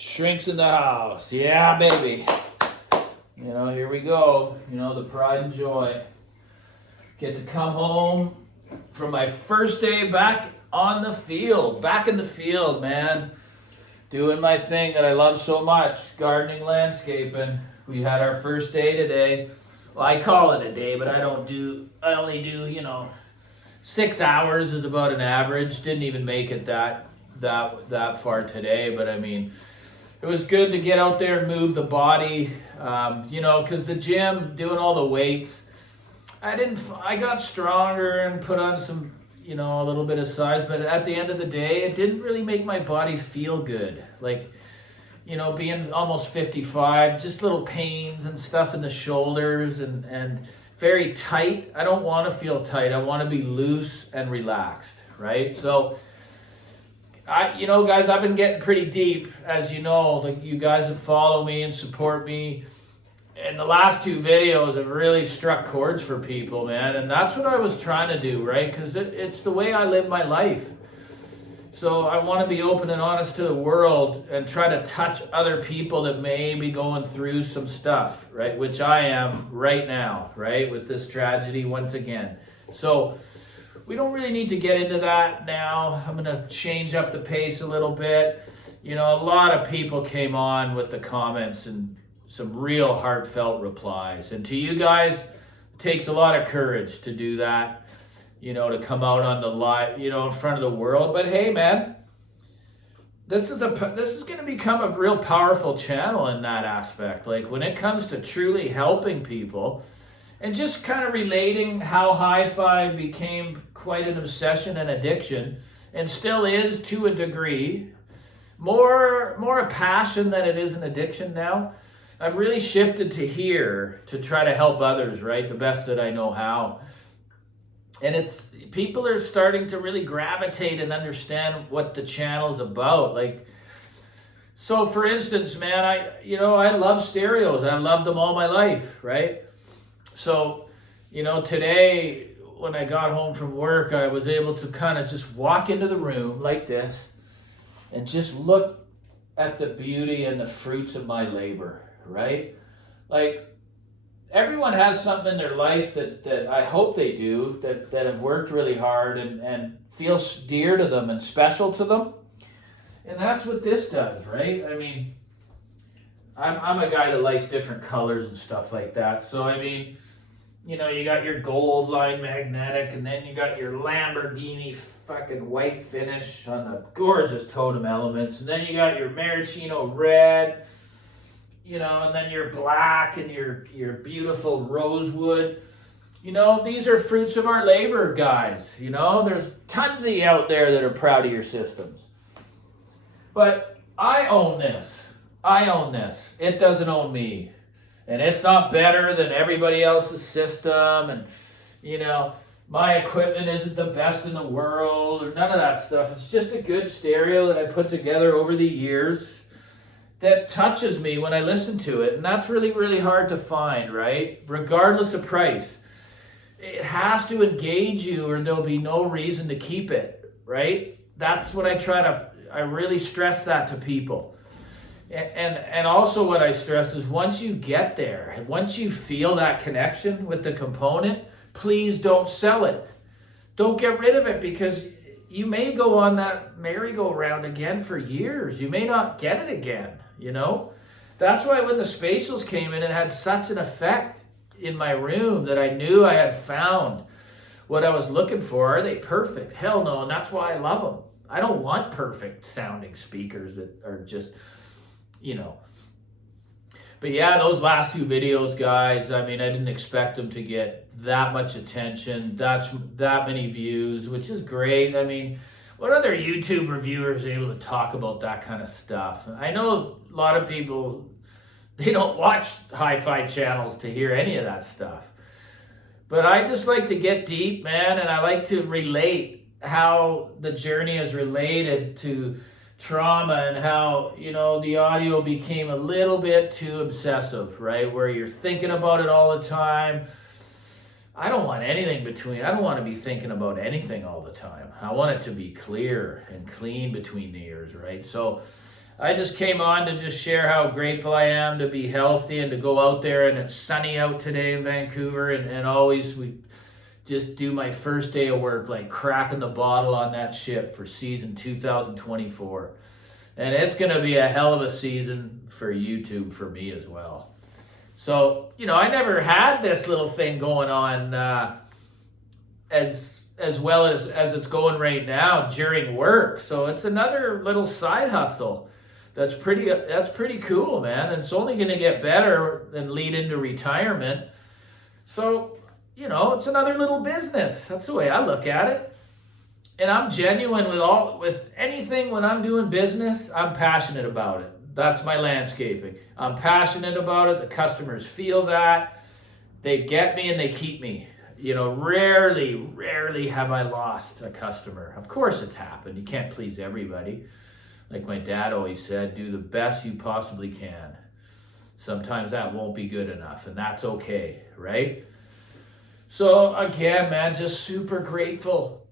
Shrinks in the house. Yeah, baby. You know, here we go. You know, the pride and joy. Get to come home from my first day back on the field. Back in the field, man. Doing my thing that I love so much. Gardening, landscaping. We had our first day today. Well, I call it a day, but I only do, 6 hours is about an average. Didn't even make it that far today, but I mean, it was good to get out there and move the body, because the gym, doing all the weights, I got stronger and put on some, a little bit of size, but at the end of the day, it didn't really make my body feel good. Like, being almost 55, just little pains and stuff in the shoulders and very tight. I don't want to feel tight. I want to be loose and relaxed, right? So, guys, I've been getting pretty deep, as you know. Like, you guys that follow me and support me. And the last 2 videos have really struck chords for people, man. And that's what I was trying to do, right? Because it's the way I live my life. So I want to be open and honest to the world and try to touch other people that may be going through some stuff, right? Which I am right now, right? With this tragedy once again. So we don't really need to get into that now. I'm going to change up the pace a little bit. A lot of people came on with the comments and some real heartfelt replies. And to you guys, it takes a lot of courage to do that, to come out on the live, in front of the world. But hey, man, this is going to become a real powerful channel in that aspect. Like, when it comes to truly helping people and just kind of relating how hi-fi became quite an obsession and addiction, and still is to a degree, more a passion than it is an addiction now. I've really shifted to here to try to help others, right? The best that I know how. And people are starting to really gravitate and understand what the channel's about. Like, so for instance, man, I love stereos. I loved them all my life, right? So, today when I got home from work, I was able to kind of just walk into the room like this and just look at the beauty and the fruits of my labor, right? Like, everyone has something in their life that I hope they do, that have worked really hard and feels dear to them and special to them. And that's what this does, right? I mean, I'm a guy that likes different colors and stuff like that. So, I mean, you got your gold line magnetic, and then you got your Lamborghini fucking white finish on the gorgeous Totem elements. And then you got your maraschino red, and then your black and your beautiful rosewood. These are fruits of our labor, guys. There's tons of you out there that are proud of your systems. But I own this. It doesn't own me. And it's not better than everybody else's system. And, my equipment isn't the best in the world or none of that stuff. It's just a good stereo that I put together over the years that touches me when I listen to it. And that's really, really hard to find, right? Regardless of price. It has to engage you or there'll be no reason to keep it, right? That's what I really stress that to people. And also what I stress is once you get there, and once you feel that connection with the component, please don't sell it. Don't get rid of it, because you may go on that merry-go-round again for years. You may not get it again, That's why when the spatials came in, it had such an effect in my room that I knew I had found what I was looking for. Are they perfect? Hell no, and that's why I love them. I don't want perfect sounding speakers that are just, But yeah, those last 2 videos, guys, I mean, I didn't expect them to get that much attention, that many views, which is great. I mean, what other YouTube reviewer is able to talk about that kind of stuff? I know a lot of people, they don't watch hi-fi channels to hear any of that stuff. But I just like to get deep, man, and I like to relate how the journey is related to trauma and how, the audio became a little bit too obsessive, right? Where you're thinking about it all the time. I don't want anything between. I don't want to be thinking about anything all the time. I want it to be clear and clean between the ears, right? So I just came on to just share how grateful I am to be healthy and to go out there, and it's sunny out today in Vancouver, and always we just do my first day of work, like cracking the bottle on that ship for season 2024. And it's going to be a hell of a season for YouTube for me as well. So, you know, I never had this little thing going on as well as it's going right now during work. So it's another little side hustle that's pretty cool, man. And it's only going to get better and lead into retirement. So, you know, it's another little business. That's the way I look at it. And I'm genuine with anything. When I'm doing business, I'm passionate about it. That's my landscaping. I'm passionate about it. The customers feel that. They get me and they keep me. You know, rarely have I lost a customer. Of course it's happened. You can't please everybody. Like my dad always said, do the best you possibly can. Sometimes that won't be good enough, and that's okay, right? So again, man, just super grateful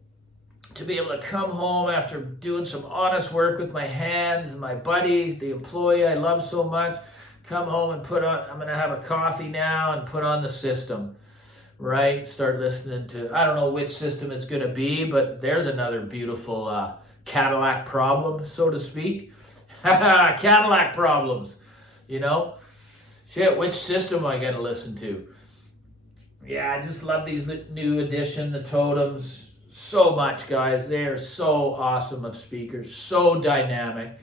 to be able to come home after doing some honest work with my hands, and my buddy, the employee I love so much, come home and I'm going to have a coffee now and put on the system, right? Start listening to, I don't know which system it's going to be, but there's another beautiful Cadillac problem, so to speak. Cadillac problems, you know? Shit, which system am I going to listen to? Yeah, I just love these new edition, the Totems, so much, guys. They are so awesome of speakers, so dynamic.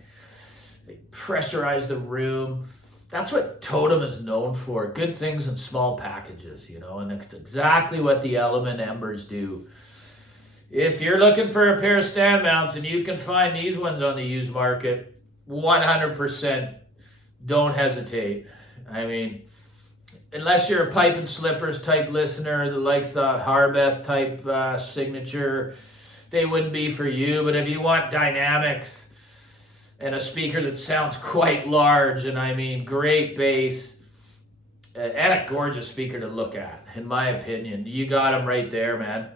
They pressurize the room. That's what Totem is known for. Good things in small packages, you know, and it's exactly what the Element Embers do. If you're looking for a pair of stand mounts and you can find these ones on the used market, 100% don't hesitate. I mean, unless you're a pipe and slippers type listener that likes the Harbeth type signature, they wouldn't be for you. But if you want dynamics and a speaker that sounds quite large, and I mean great bass, and a gorgeous speaker to look at, in my opinion, you got them right there, man.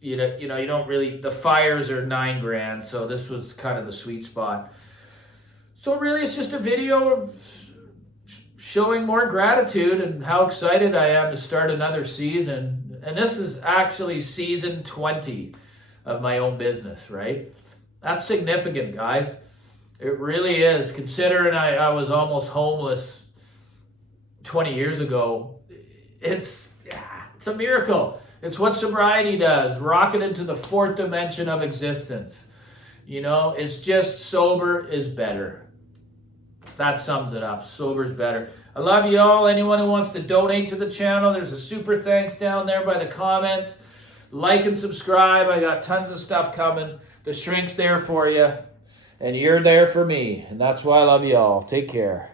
You know, you don't really, the Fires are $9,000, so this was kind of the sweet spot. So really, it's just a video of showing more gratitude and how excited I am to start another season. And this is actually season 20 of my own business, right? That's significant, guys. It really is. Considering I was almost homeless 20 years ago, it's a miracle. It's what sobriety does. Rocket into the fourth dimension of existence. You know, it's just sober is better. That sums it up. Sober's better. I love you all. Anyone who wants to donate to the channel, there's a super thanks down there by the comments. Like and subscribe. I got tons of stuff coming. The shrink's there for you. And you're there for me. And that's why I love you all. Take care.